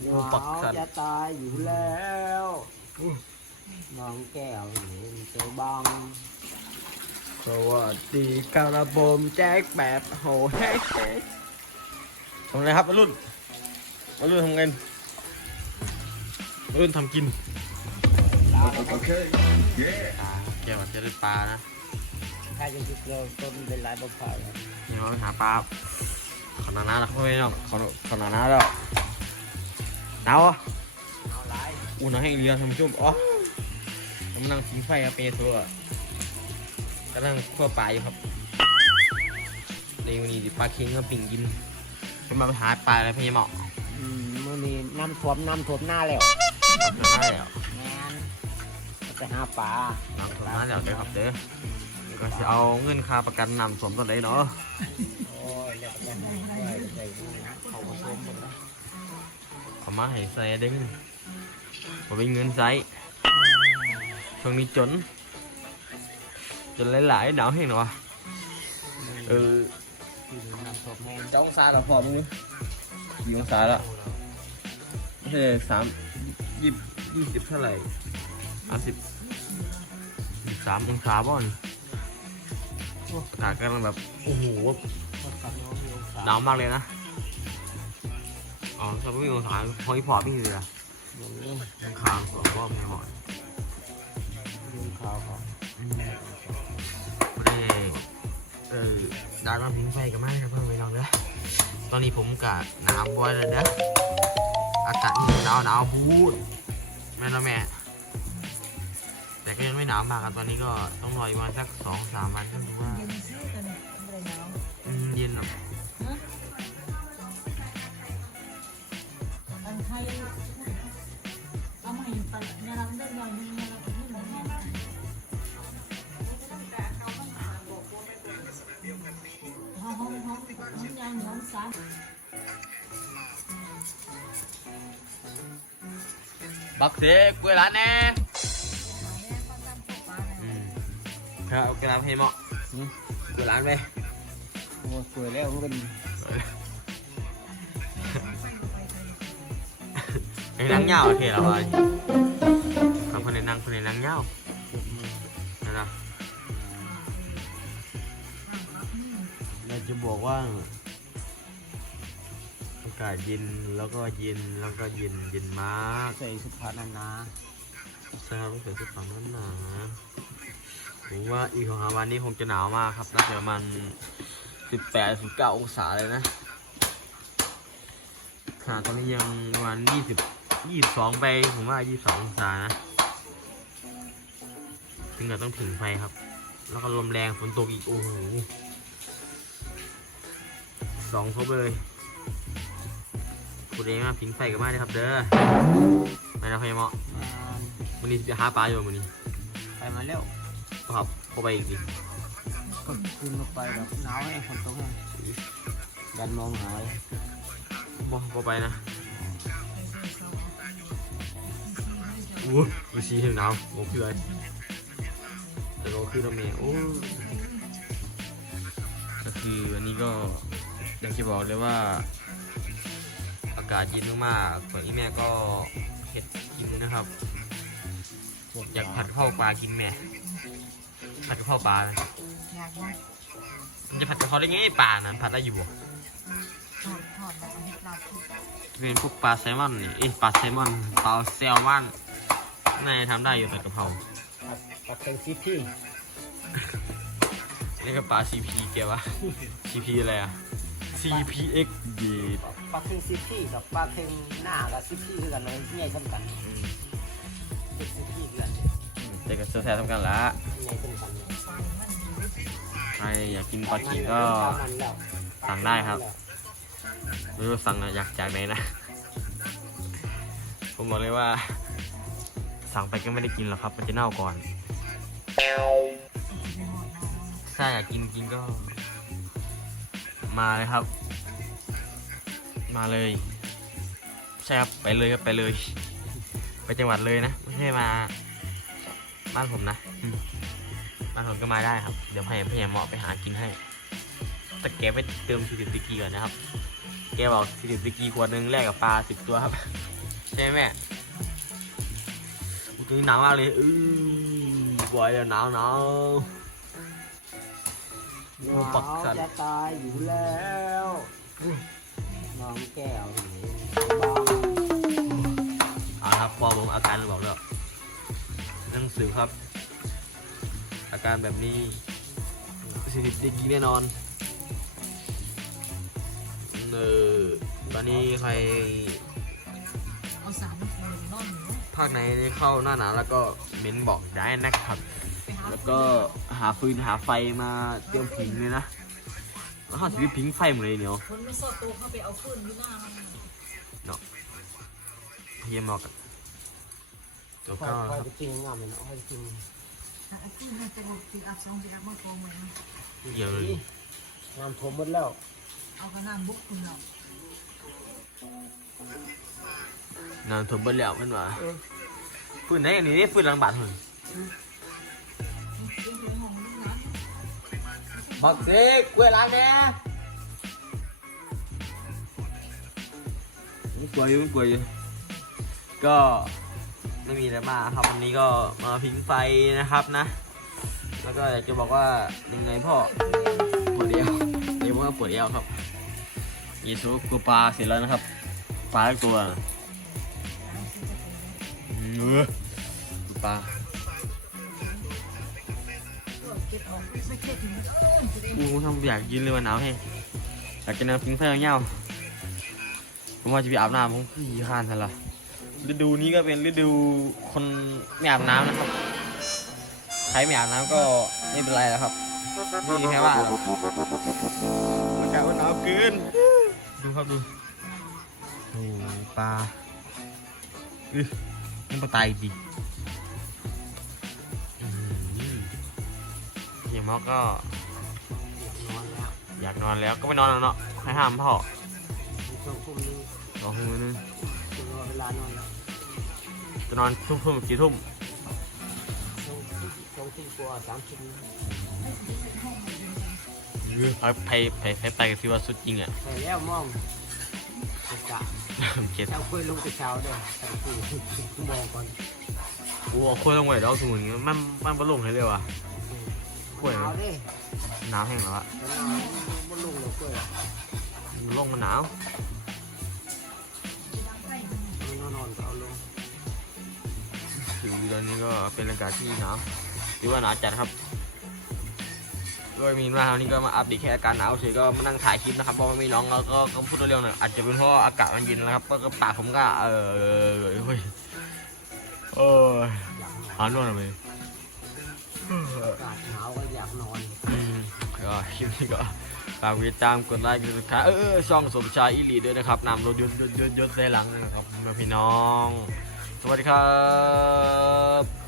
โอ้หปักนาวสันจะตายอยู่แล้วน้องแก้วเห็นเจอบังสวัสดีครับผมแจ็คแบบโหเฮ้เฮ้ทำอะไรครับวัยรุ่นวัยรุ่นทำไงวัยรุ่นทำกิน Okay. Yeah. ปลาแก้วจะได้ปลานะใครจะคิดเราต้นเป็นไรบ้างเปล่าเนี่ยนี่เราไปหาปลาขอนานาแล้วไม่เนาะขอขอนานาแล้ว หนาวอะเอาไรอุ่นเอาให้เรือทำชุ่มอ๋อทำนั่งผิงไฟอะเปตัวกำลังคั่วปลาอยู่ครับในวันนี้ดิปลาเค็งก็ปิ่งกินเป็นมาไปหาปลาอะไรพี่เหมาะอืมมื่อนี้น้ำท่วมน้ำท่วมหน้าแล้วหาได้แล้วแมนไปหาปลาน้ำสมน้ำเดี๋ยวเด้อครับเด้อก็จะเอาเงินค่าประกันนำสมตอนไหนเนาะโอ้ยแล้วก็ไปหาด้วยไปดูนะเขาผสมหมดแล้ว เขามาให้ใส่เด้งผมเป็นเงินใส่ช่วงนี้จน จนหลายๆหนาวแห้งเนาะเออที่ดูน้ำท่วมแห้งจ้องศาเราพอมั้งกี่องศาแล้วไม่ใช่สามยี่ยี่สิบเท่าไหร่สามสิบยี่สิบสามองศาบ่อนอากาศกำลังแบบ โอ้โหก็กำลังมีองศาหนาวมากเลยนะ อ๋อสมมติมีองศาพออีพอพี่เลยอะอย่างนี้ข้างคางของว่าไม่หมาะดูข่าวเขาได้เออดาร์มาพิงไฟกันมากครับเพื่อนไปลองเด้อตอนนี้ผมกะหนาวบ่อยเลยเด้ออากาศหนาวหนาวพูดแม่นะแม่แต่ก็ยังไม่หนาวมากครับตอนนี้ก็ต้องรออีกประมาณสักสองสามวันก็ถือว่าเย็นซื้อกันเนี่ยไม่ได้หนาวอืมเย็นหรอ หนเนี่ยห้องห้องห้องห้องยางห้องสามบักเสกเวลาแน่อืมครับเอากระดาษให้เหมาะเวลาไปโอ้สวยแล้วมันเป็นในนังเหงาโอเคแล้วไป ทำคนในนังคนในนังเหงานะนะเราจะบอกว่าอากาศเย็นแล้วก็เย็นแล้วก็เย็นเย็นมากใส่สุภาพนานาใช่ครับต้องใส่เสื้อผ้าหนาหนาผมว่าอีกของวันนี้คงจะหนาวมากครับน่าจะประมาณสิบแปดสิบเก้าองศาเลยนะขนาดตอนนี้ยังประมาณยี่สิบ ยี่สิบสองไปผมว่ายี่สิบสององศานะถึงกับต้องผิงไฟครับ แล้วก็ลมแรงฝนตกอีกโอ้โหสองทบเลยคุณเองมาผิงไฟกันมากเลยครับ เด้อไม่นะพี่เหมาะอ่าวันนี้จะหาปลาอยู่วันนี้ไปมาแล้วครับเข้าไปอีกดิก็ขึ้นลงไปแบบหนาวไอ้ฝนตกแห้งดันมองหายบ่เข้าไปนะ อู้ดูสีเห็นหนาวโอ้คืออะไรแต่ก็คือทำเมโอ้ก็คือวันนี้ก็อย่างที่บอกเลยว่า อากาศเย็นมากๆส่วนอีแม่ก็เห็ดกินนะครับ อยากผัดข้าวปลากินแม่ ผัดกะเพราปลานะอยากว่ามันจะผัดกะเพราได้ไงปลานั้นผัดได้อยู่บ่ถอดถอดแบบนี้เราคือเป็นพวกปลาแซลมอนนี่เอ้ยปลาแซลมอน ปลาแซลมอน น่าจะทำได้อยู่แต่กะเพราปักเป็นซีพี่นี่ก็ปลา CP แกวะ CP อะไรอะ CPX เย็ดปักเป็นซีพี่กับปักเป็นหน้ากับซีพี่คือกันเลยใหญ่สำคัญเป็นซีพี่คือกันแต่ก็แซ่บๆทำกันละใหญ่สำคัญใครอยากกินปลาจีนก็มันแล้วสั่งได้ครับไม่รู้สั่งอยากจากไหนนะ ผมบอกเลยว่า สั่งไปก็ไม่ได้กินหรอกครับ มันจะเน่าก่อน ถ้าอยากกินกินก็ มาเลยครับ มาเลยใช่ครับไปเลยครับไปเลย ไปจังหวัดเลยนะ ไม่ใช่มา บ้านผมนะบ้านผมก็มาได้ครับ เดี๋ยวให้พยายามเหมาะไปหากินให้ แต่แกไปเติมชูดิติกีก่อนนะครับ แกบอกสี่สิบสกีขวดหนึ่งแลกกับปลาสิบตัวครับ ใช่ไหมแม่ นี้หนาวมากเลยอือบอยแล้วหนาวหนาวหโอ้ปักสันานวจะตายอยู่แล้วน้องแก้วนี่บางเอาละครับพอผมอาการบอกแล้วหนังสือครับ อาการแบบนี้สี่สิบสกีแน่นอนเออตอนนี้ใครเอาสามน้ำโอนอนหนู ภาคไหนได้เข้าหน้าหนาวแล้วก็เม้นบอกได้นะครับไปหาแล้วก็หาฟืนหาไฟมาเตรียมผิงเลยนะแล้วหาชีวิตผิงไฟหมดเลยเนาะคนไม่สอดตัวเข้าไปเอาขึ้นที่หน้ามันเยี่ยมมอกแล้วค่ก็อยๆไปกินงามเลยเนาะค่อยๆกินหาขึ้นมันจะบอกตีอับสองตีอับมากองมันเกี่ยวเลยน้ำท่วมหมดแล้ว เอากระน้ำบุกคุณเรา นานทนเบิ้ลแล้วมันว่าฟืนไหนอันนี้นี่ฟืนหลังบาทหุ่นเป็นตัวห้องลูกนั้นบักเซ็กเวลาแน่มันกลัวอยู่มันกลัวอยู่ก็ไม่มีอะไรมากครับวันนี้ก็มาพิงไฟนะครับนะ แล้วก็อยากจะบอกว่ายังไงพ่อปวดเอวเดี๋ยวว่าปวดเอวครับยีสุกลัวปลาเสร็จแล้วนะครับปลาทุกตัว ปลาอู้ทำอยากกินเลยวันหนาวแห้งอยากกินน้ำพิงไฟเงี้ยวผมว่าจะไปอาบน้ำผมขี้ข้านทันละฤดูนี้ก็เป็นฤดูคนไม่อาบน้ำนะครับใครไม่อาบน้ำก็ไม่เป็นไรแล้วครับนี่แค่ว่าอากาศมันหนาวเกินดูครับดูโอ้ปลาอื้อมันปลาตายจ เฮียมอกก็อยากนอนแล้วอยากนอนแล้วก็ไปนอนแล้วเนาะให้ห้ามพ่อช่วงทุ่มนึงรอคืนนึงถึงเวลานอนแล้วจะนอนทุ่มทุ่มกี่ทุ่มช่วงช่วงที่กลัวสามทุ่มไปไปไปไปไปกันสิว่าสุดจริงอะใส่แล้วมองกะเจ็ดเช้าคุยลงแต่เช้าเด้อตั้งสี่มองก่อนโอ้โคตรต้องไหวดอกสมุนมันมันบรรลุให้เลยว่ะ กล้วยหนาวเด้หนาวแห้งแล้วอะมันหนาวมันลุงเลยกล้วยมันลงมันหนาวมันนอนก็เอาลงถึงตอนนี้ก็เป็นอากาศที่หนาวหรือว่าหนาวจัดครับก็มีมาเท่านี้ก็มาอัปเดตแค่อาการหนาวเฉยก็มานั่งถ่ายคลิปนะครับเพราะว่ามีน้องแล้วก็ก็พูดเร็วๆหน่อยอาจจะเป็นเพราะอากาศมันเย็นนะครับก็ก็ปากผมก็เออเฮ้ยโอ้ยอยากนอนหานวดอะไรอากาศหนาวก็อยากนอน อืมก็คลิปนี้ก็ฝากติดตามกดไลค์กดติดตามเออช่องสมชายอิลีด้วยนะครับนำรถยนต์ยนต์ยนต์ยนต์ได้หลังนะครับพี่น้อง สวัสดีครับ